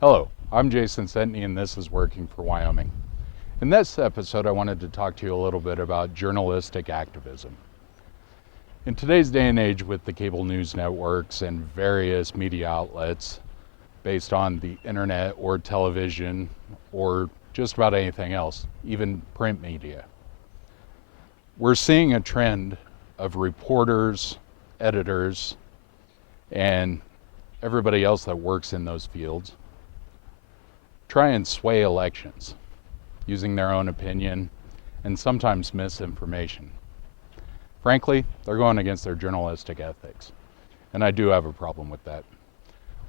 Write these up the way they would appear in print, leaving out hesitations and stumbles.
Hello, I'm Jason Senteney and this is Working for Wyoming. In this episode, I wanted to talk to you a little bit about journalistic activism. In today's day and age with the cable news networks and various media outlets based on the internet or television or just about anything else, even print media, we're seeing a trend of reporters, editors, and everybody else that works in those fields try and sway elections using their own opinion and sometimes misinformation. Frankly, they're going against their journalistic ethics, and I do have a problem with that.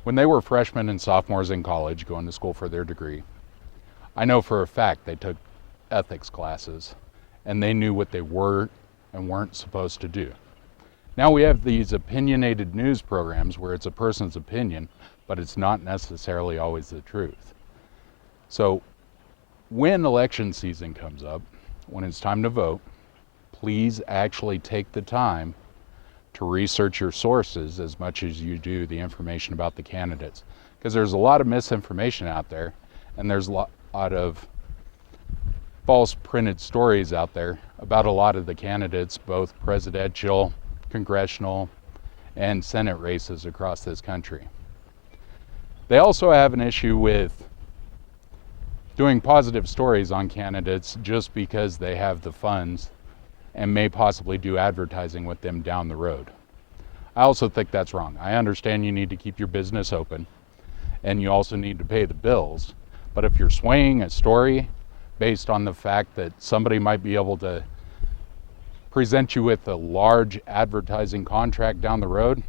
When they were freshmen and sophomores in college going to school for their degree, I know for a fact they took ethics classes and they knew what they were and weren't supposed to do. Now we have these opinionated news programs where it's a person's opinion, but it's not necessarily always the truth. So when election season comes up, when it's time to vote, please actually take the time to research your sources as much as you do the information about the candidates. Because there's a lot of misinformation out there, and there's a lot of false printed stories out there about a lot of the candidates, both presidential, congressional, and Senate races across this country. They also have an issue with doing positive stories on candidates just because they have the funds and may possibly do advertising with them down the road. I also think that's wrong. I understand you need to keep your business open and you also need to pay the bills, but if you're swaying a story based on the fact that somebody might be able to present you with a large advertising contract down the road,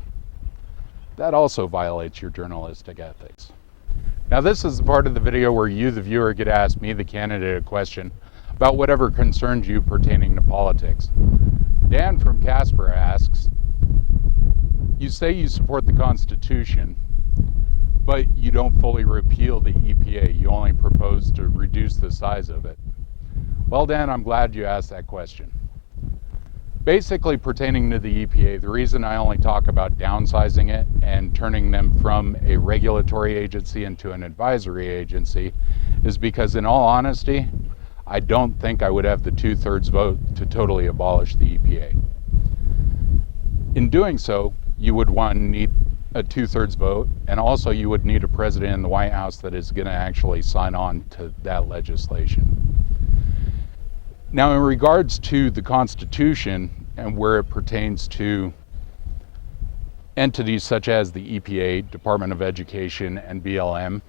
that also violates your journalistic ethics. Now this is the part of the video where you, the viewer, get to ask me, the candidate, a question about whatever concerns you pertaining to politics. Dan from Casper asks, you say you support the Constitution, but you don't fully repeal the EPA. You only propose to reduce the size of it. Well, Dan, I'm glad you asked that question. Basically, pertaining to the EPA, the reason I only talk about downsizing it and turning them from a regulatory agency into an advisory agency is because, in all honesty, I don't think I would have the 2/3 vote to totally abolish the EPA. In doing so, you would need a 2/3 vote, and also you would need a president in the White House that is going to actually sign on to that legislation. Now, in regards to the Constitution and where it pertains to entities such as the EPA, Department of Education, and BLM,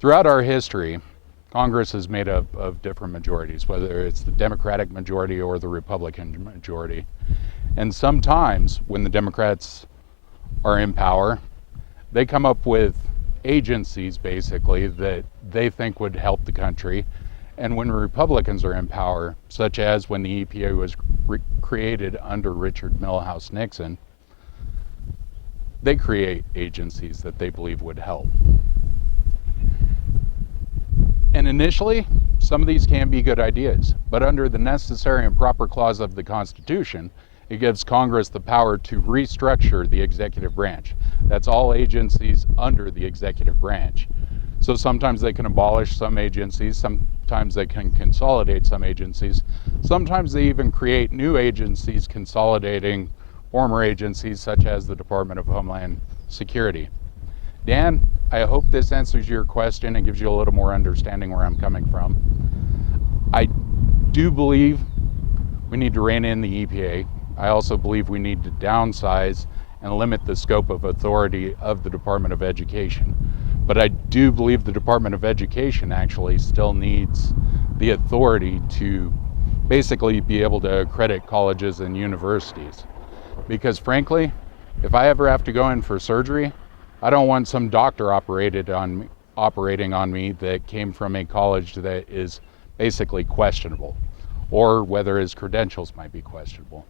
throughout our history, Congress is made up of different majorities, whether it's the Democratic majority or the Republican majority. And sometimes when the Democrats are in power, they come up with agencies basically that they think would help the country. And when Republicans are in power, such as when the EPA was created under Richard Milhous Nixon, they create agencies that they believe would help. And initially, some of these can be good ideas, but under the necessary and proper clause of the Constitution, it gives Congress the power to restructure the executive branch. That's all agencies under the executive branch. So sometimes they can abolish some agencies, sometimes they can consolidate some agencies, sometimes they even create new agencies consolidating former agencies such as the Department of Homeland Security. Dan, I hope this answers your question and gives you a little more understanding where I'm coming from. I do believe we need to rein in the EPA. I also believe we need to downsize and limit the scope of authority of the Department of Education. But I do believe the Department of Education actually still needs the authority to basically be able to accredit colleges and universities. Because frankly, if I ever have to go in for surgery, I don't want some doctor operating on me that came from a college that is basically questionable, or whether his credentials might be questionable.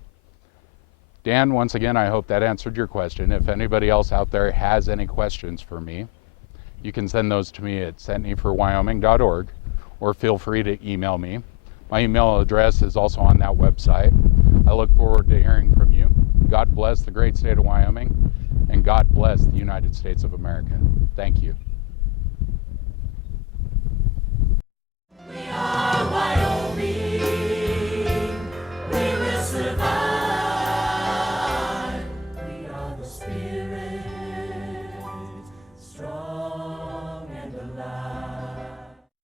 Dan, once again, I hope that answered your question. If anybody else out there has any questions for me, you can send those to me at senteneyforwyoming.org, or feel free to email me. My email address is also on that website. I look forward to hearing from you. God bless the great state of Wyoming, and God bless the United States of America. Thank you.